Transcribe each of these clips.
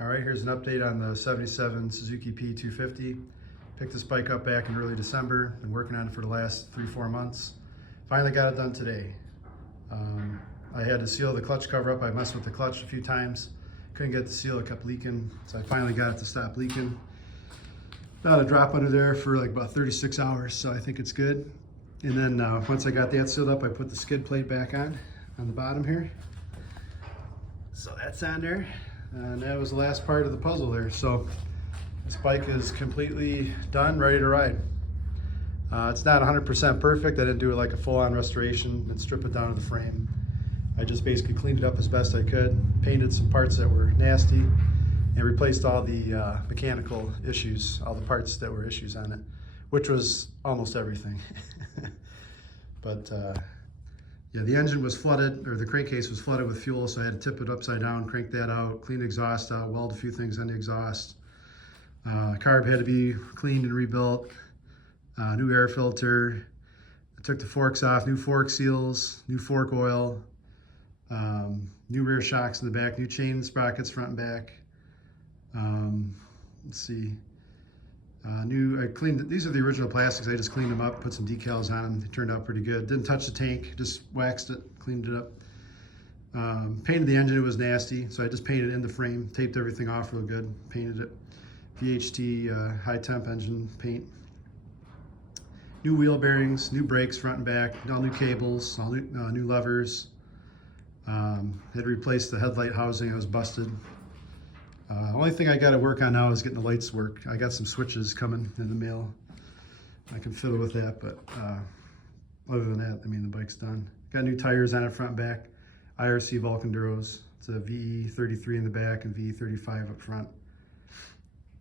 All right, here's an update on the 77 Suzuki PE250. Picked this bike up back in early December. Been working on it for the last 3-4 months. Finally got it done today. I had to seal the clutch cover up. I messed with the clutch a few times. Couldn't get the seal, it kept leaking. So I finally got it to stop leaking. About a drop under there for like about 36 hours, so I think it's good. And then once I got that sealed up, I put the skid plate back on the bottom here. So that's on there. And that was the last part of the puzzle there. So this bike is completely done, ready to ride. It's not 100% perfect. I didn't do it like a full-on restoration and strip it down to the frame. I just basically cleaned it up as best I could, painted some parts that were nasty, and replaced all the mechanical issues, all the parts that were issues on it, which was almost everything. But yeah, the engine was flooded, or the crankcase was flooded with fuel, so I had to tip it upside down, crank that out, clean the exhaust out, weld a few things on the exhaust. Carb had to be cleaned and rebuilt, new air filter. I took the forks off, new fork seals, new fork oil, new rear shocks in the back, new chain sprockets front and back. Let's see. I cleaned, these are the original plastics. I just cleaned them up, put some decals on them. They turned out pretty good. Didn't touch the tank, just waxed it, cleaned it up. Painted the engine, it was nasty. So I just painted it in the frame, taped everything off real good, painted it. VHT high temp engine paint. New wheel bearings, new brakes front and back, all new cables, all new levers. Had to replace the headlight housing, it was busted. Only thing I got to work on now is getting the lights work. I got some switches coming in the mail. I can fiddle with that, but other than that, I mean, the bike's done. Got new tires on it front and back. IRC Vulcanduros. It's a VE33 in the back and VE35 up front.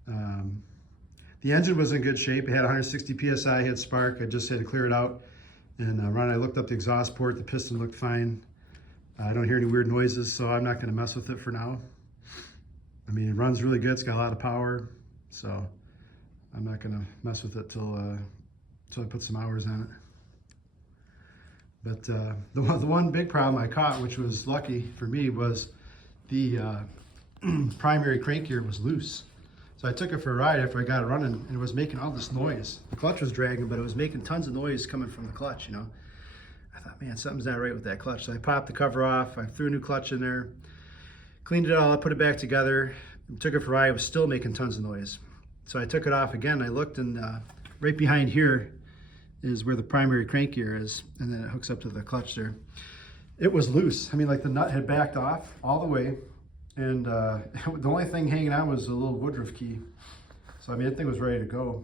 The engine was in good shape. It had 160 PSI, had spark. I just had to clear it out and run. I looked up the exhaust port. The piston looked fine. I don't hear any weird noises, so I'm not going to mess with it for now. I mean, it runs really good. It's got a lot of power, so I'm not going to mess with it till I put some hours on it. But the one big problem I caught, which was lucky for me, was the primary crank gear was loose. So I took it for a ride after I got it running, and it was making all this noise. The clutch was dragging, but it was making tons of noise coming from the clutch, you know. I thought, man, something's not right with that clutch. So I popped the cover off. I threw a new clutch in there. Cleaned it all up, put it back together, took it for a ride. It was still making tons of noise. So I took it off again. I looked, and right behind here is where the primary crank gear is, and then it hooks up to the clutch there. It was loose. I mean, like the nut had backed off all the way, and the only thing hanging on was a little woodruff key. So I mean, that thing was ready to go.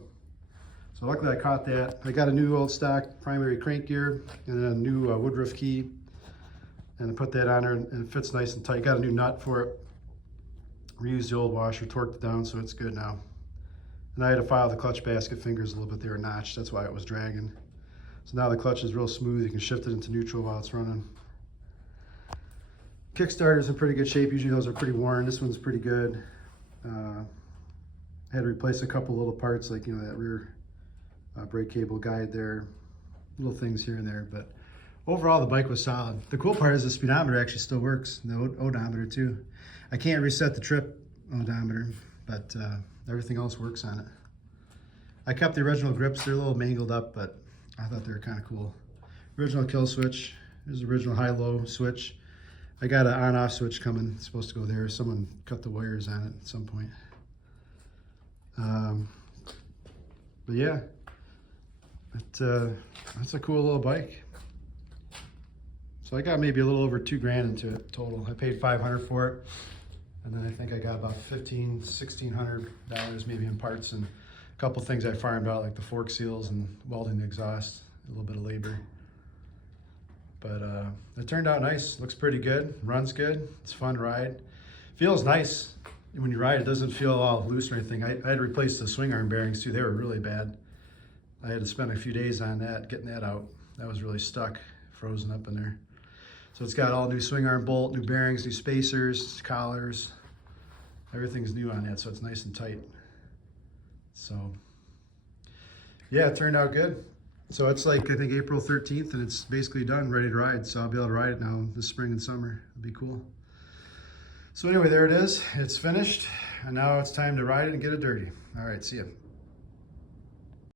So luckily I caught that. I got a new old stock primary crank gear and then a new woodruff key. And I put that on there, and it fits nice and tight. Got a new nut for it. Reused the old washer, torqued it down, so it's good now. And I had to file the clutch basket fingers a little bit. They were notched, that's why it was dragging. So now the clutch is real smooth. You can shift it into neutral while it's running. Kickstarter's in pretty good shape. Usually those are pretty worn. This one's pretty good. Had to replace a couple little parts, like, you know, that rear brake cable guide there. Little things here and there, but overall, the bike was solid. The cool part is the speedometer actually still works, and the odometer too. I can't reset the trip odometer, but everything else works on it. I kept the original grips. They're a little mangled up, but I thought they were kind of cool. Original kill switch. There's the original high-low switch. I got an on-off switch coming. It's supposed to go there. Someone cut the wires on it at some point. But yeah, that's a cool little bike. So I got maybe a little over $2 grand into it total. I paid $500 for it, and then I think I got about $1,600 maybe in parts and a couple things I farmed out, like the fork seals and welding the exhaust, a little bit of labor. But it turned out nice. Looks pretty good. Runs good. It's a fun ride. Feels nice when you ride. It doesn't feel all loose or anything. I had to replace the swing arm bearings too. They were really bad. I had to spend a few days on that, getting that out. That was really stuck, frozen up in there. So it's got all new swing arm bolt, new bearings, new spacers, collars. Everything's new on that, so it's nice and tight. So yeah, it turned out good. So it's like, I think April 13th, and it's basically done, ready to ride. So I'll be able to ride it now this spring and summer. It'll be cool. So anyway, there it is. It's finished, and now it's time to ride it and get it dirty. All right, see ya.